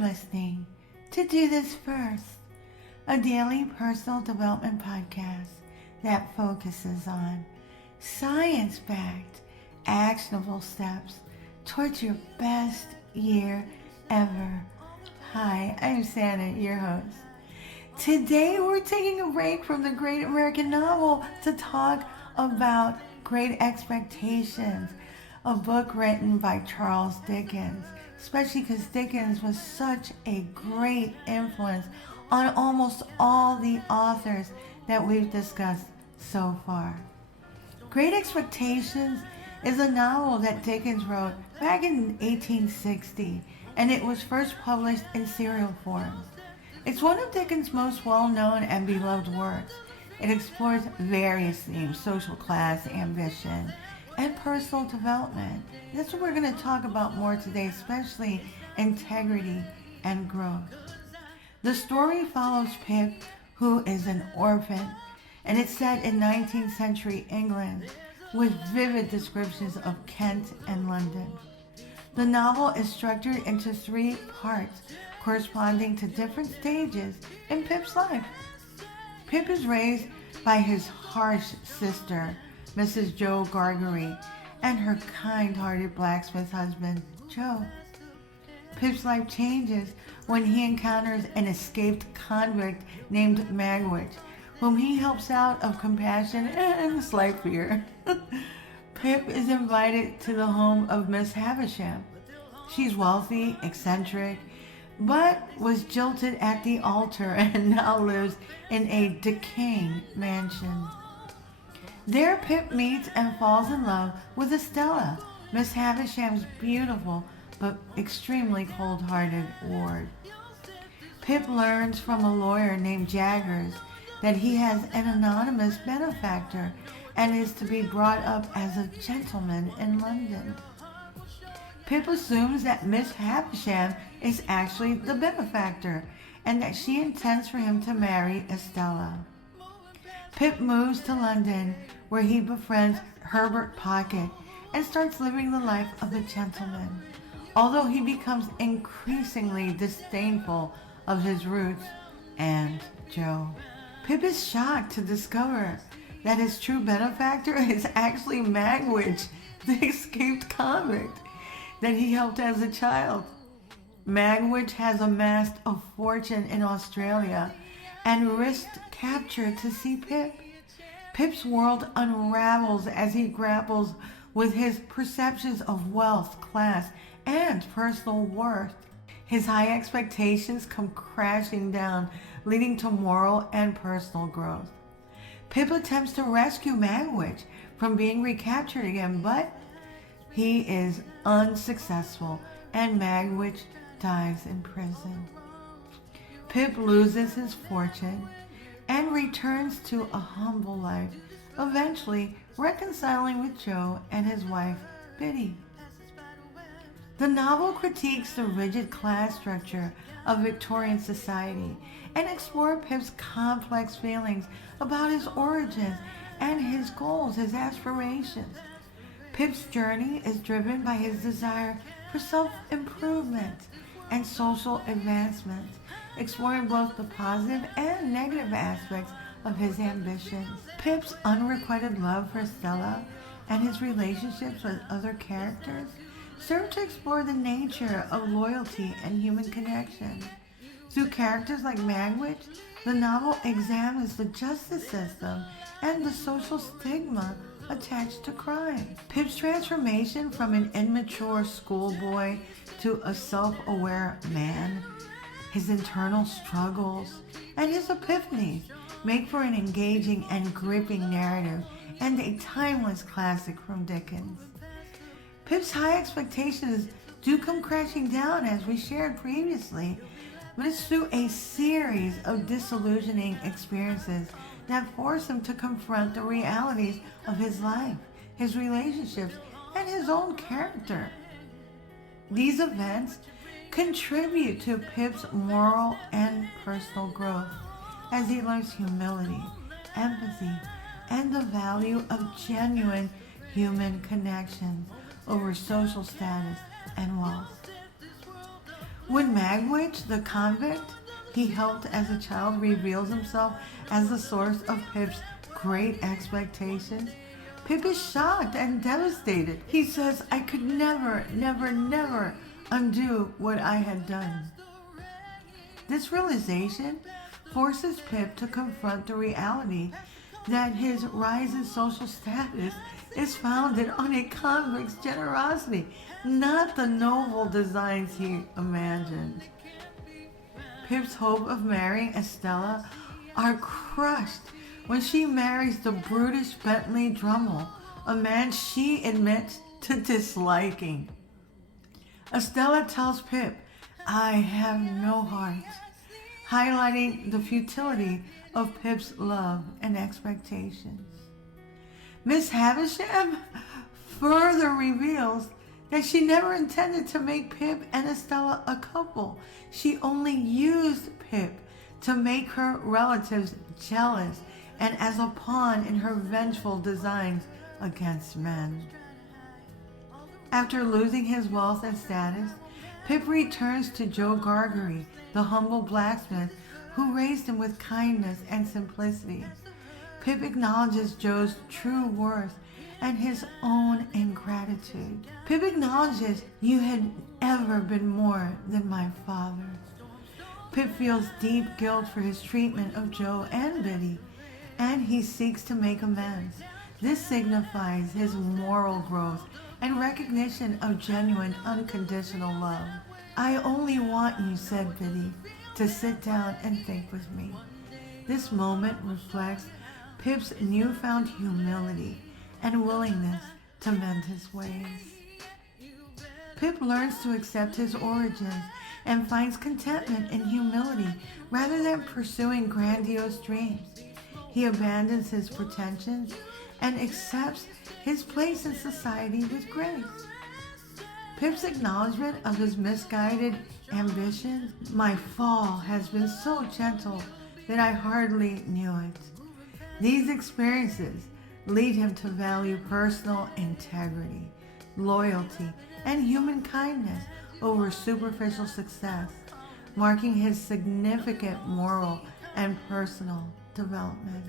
listening to Do This First, a daily personal development podcast that focuses on science-backed, actionable steps towards your best year ever. Hi, I'm Santa, your host. Today we're taking a break from the great American novel to talk about Great Expectations, a book written by Charles Dickens, especially because Dickens was such a great influence on almost all the authors that we've discussed so far. Great Expectations is a novel that Dickens wrote back in 1860, and it was first published in serial form. It's one of Dickens' most well-known and beloved works. It explores various themes: social class, ambition, and personal development. That's what we're going to talk about more today, especially integrity and growth. The story follows Pip, who is an orphan, and it's set in 19th century England with vivid descriptions of Kent and London. The novel is structured into 3 parts corresponding to different stages in Pip's life. Pip is raised by his harsh sister, Mrs. Jo Gargery, and her kind-hearted blacksmith husband, Joe. Pip's life changes when he encounters an escaped convict named Magwitch, whom he helps out of compassion and slight fear. Pip is invited to the home of Miss Havisham. She's wealthy, eccentric, but was jilted at the altar and now lives in a decaying mansion. There Pip meets and falls in love with Estella, Miss Havisham's beautiful but extremely cold-hearted ward. Pip learns from a lawyer named Jaggers that he has an anonymous benefactor and is to be brought up as a gentleman in London. Pip assumes that Miss Havisham is actually the benefactor and that she intends for him to marry Estella. Pip moves to London, where he befriends Herbert Pocket and starts living the life of a gentleman, although he becomes increasingly disdainful of his roots and Joe. Pip is shocked to discover that his true benefactor is actually Magwitch, the escaped convict that he helped as a child. Magwitch has amassed a fortune in Australia and risked capture to see Pip. Pip's world unravels as he grapples with his perceptions of wealth, class, and personal worth. His high expectations come crashing down, leading to moral and personal growth. Pip attempts to rescue Magwitch from being recaptured again, but he is unsuccessful and Magwitch dies in prison. Pip loses his fortune and returns to a humble life, eventually reconciling with Joe and his wife, Biddy. The novel critiques the rigid class structure of Victorian society and explores Pip's complex feelings about his origins and his goals, his aspirations. Pip's journey is driven by his desire for self-improvement and social advancement, exploring both the positive and negative aspects of his ambitions. Pip's unrequited love for Stella and his relationships with other characters serve to explore the nature of loyalty and human connection. Through characters like Magwitch, the novel examines the justice system and the social stigma attached to crime. Pip's transformation from an immature schoolboy to a self-aware man, his internal struggles, and his epiphanies make for an engaging and gripping narrative and a timeless classic from Dickens. Pip's high expectations do come crashing down, as we shared previously, but it's through a series of disillusioning experiences that force him to confront the realities of his life, his relationships, and his own character. These events contribute to Pip's moral and personal growth as he learns humility, empathy, and the value of genuine human connections over social status and wealth. When Magwitch, the convict he helped as a child, reveals himself as the source of Pip's great expectations, Pip is shocked and devastated. He says, "I could never, never, never undo what I had done." This realization forces Pip to confront the reality that his rise in social status is founded on a convict's generosity, not the noble designs he imagined. Pip's hope of marrying Estella are crushed when she marries the brutish Bentley Drummle, a man she admits to disliking. Estella tells Pip, "I have no heart," highlighting the futility of Pip's love and expectations. Miss Havisham further reveals that she never intended to make Pip and Estella a couple. She only used Pip to make her relatives jealous and as a pawn in her vengeful designs against men. After losing his wealth and status, Pip returns to Joe Gargery, the humble blacksmith who raised him with kindness and simplicity. Pip acknowledges Joe's true worth and his own ingratitude. Pip acknowledges, "You had ever been more than my father." Pip feels deep guilt for his treatment of Joe and Biddy, and he seeks to make amends. This signifies his moral growth and recognition of genuine, unconditional love. "I only want you," said Biddy, "to sit down and think with me." This moment reflects Pip's newfound humility and willingness to mend his ways. Pip learns to accept his origins and finds contentment in humility rather than pursuing grandiose dreams. He abandons his pretensions and accepts his place in society with grace. Pip's acknowledgement of his misguided ambitions, "My fall has been so gentle that I hardly knew it." These experiences lead him to value personal integrity, loyalty, and human kindness over superficial success, marking his significant moral and personal development.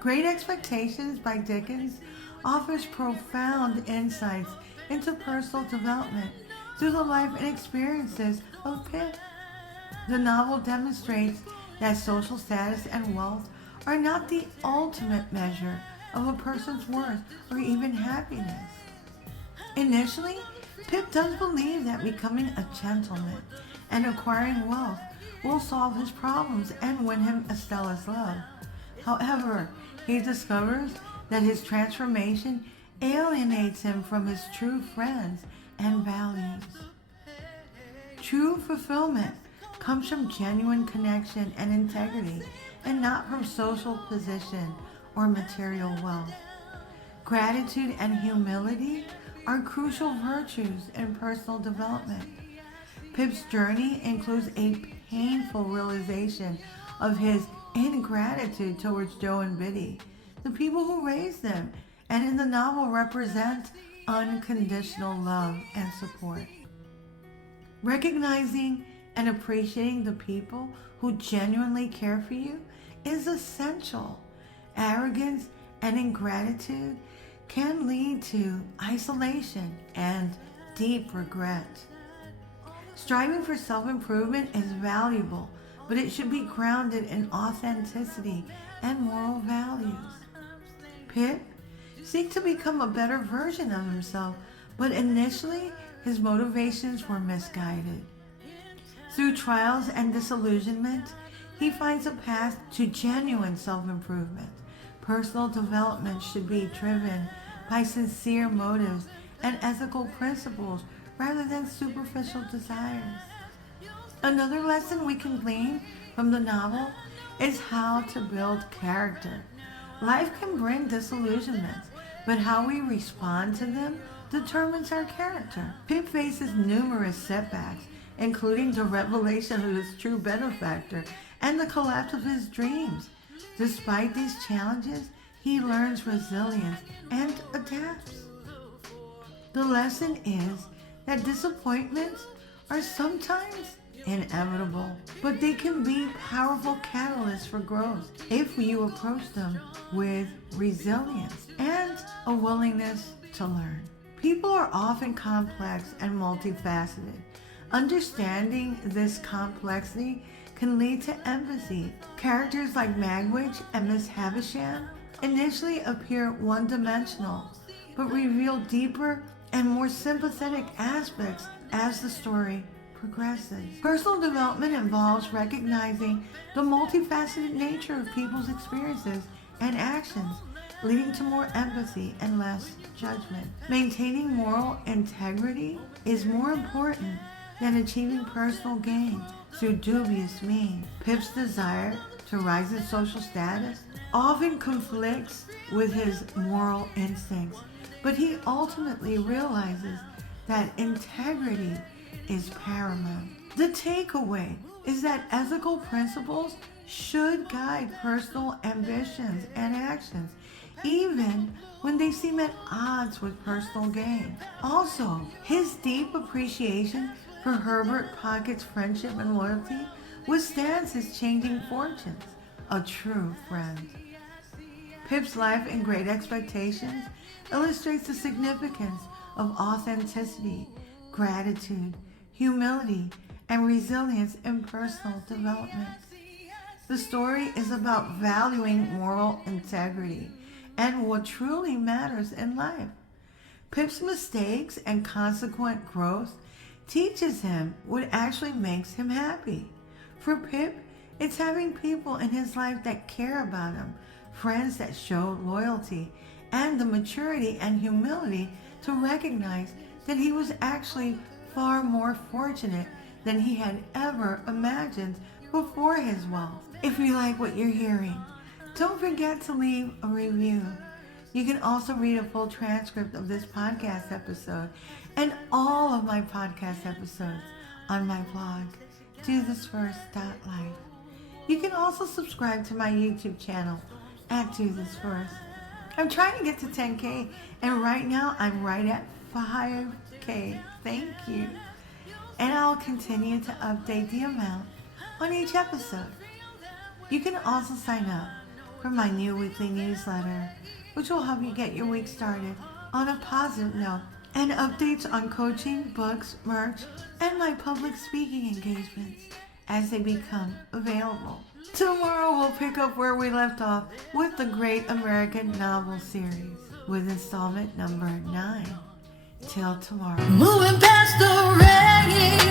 Great Expectations by Dickens offers profound insights into personal development through the life and experiences of Pip. The novel demonstrates that social status and wealth are not the ultimate measure of a person's worth or even happiness. Initially, Pip does believe that becoming a gentleman and acquiring wealth will solve his problems and win him Estella's love. However, he discovers that his transformation alienates him from his true friends and values. True fulfillment comes from genuine connection and integrity, and not from social position or material wealth. Gratitude and humility are crucial virtues in personal development. Pip's journey includes a painful realization of his ingratitude towards Joe and Biddy, the people who raised them, and in the novel represent unconditional love and support. Recognizing and appreciating the people who genuinely care for you is essential. Arrogance and ingratitude can lead to isolation and deep regret. Striving for self-improvement is valuable, but it should be grounded in authenticity and moral values. Pip seeks to become a better version of himself, but initially his motivations were misguided. Through trials and disillusionment, he finds a path to genuine self-improvement. Personal development should be driven by sincere motives and ethical principles rather than superficial desires. Another lesson we can glean from the novel is how to build character. Life can bring disillusionments, but how we respond to them determines our character. Pip faces numerous setbacks, including the revelation of his true benefactor and the collapse of his dreams. Despite these challenges, he learns resilience and adapts. The lesson is that disappointments are sometimes inevitable, but they can be powerful catalysts for growth if you approach them with resilience and a willingness to learn. People are often complex and multifaceted. Understanding this complexity can lead to empathy. Characters like Magwitch and Miss Havisham initially appear one-dimensional, but reveal deeper and more sympathetic aspects as the story progresses. Personal development involves recognizing the multifaceted nature of people's experiences and actions, leading to more empathy and less judgment. Maintaining moral integrity is more important than achieving personal gain through dubious means. Pip's desire to rise in social status often conflicts with his moral instincts, but he ultimately realizes that integrity is paramount. The takeaway is that ethical principles should guide personal ambitions and actions, even when they seem at odds with personal gain. Also, his deep appreciation for Herbert Pocket's friendship and loyalty withstands his changing fortunes. A true friend. Pip's life in Great Expectations illustrates the significance of authenticity, gratitude, humility, and resilience in personal development. The story is about valuing moral integrity and what truly matters in life. Pip's mistakes and consequent growth teaches him what actually makes him happy. For Pip, it's having people in his life that care about him, friends that show loyalty, and the maturity and humility to recognize that he was actually far more fortunate than he had ever imagined before his wealth. If you like what you're hearing, don't forget to leave a review. You can also read a full transcript of this podcast episode and all of my podcast episodes on my blog, DoThisFirst.life. You can also subscribe to my YouTube channel at Do This First. I'm trying to get to 10K, and right now I'm right at 5K. Thank you. And I'll continue to update the amount on each episode. You can also sign up for my new weekly newsletter, which will help you get your week started on a positive note, and updates on coaching, books, merch, and my public speaking engagements as they become available. Tomorrow we'll pick up where we left off with the Great American Novel Series with installment number 9. Till tomorrow. Moving past the rain.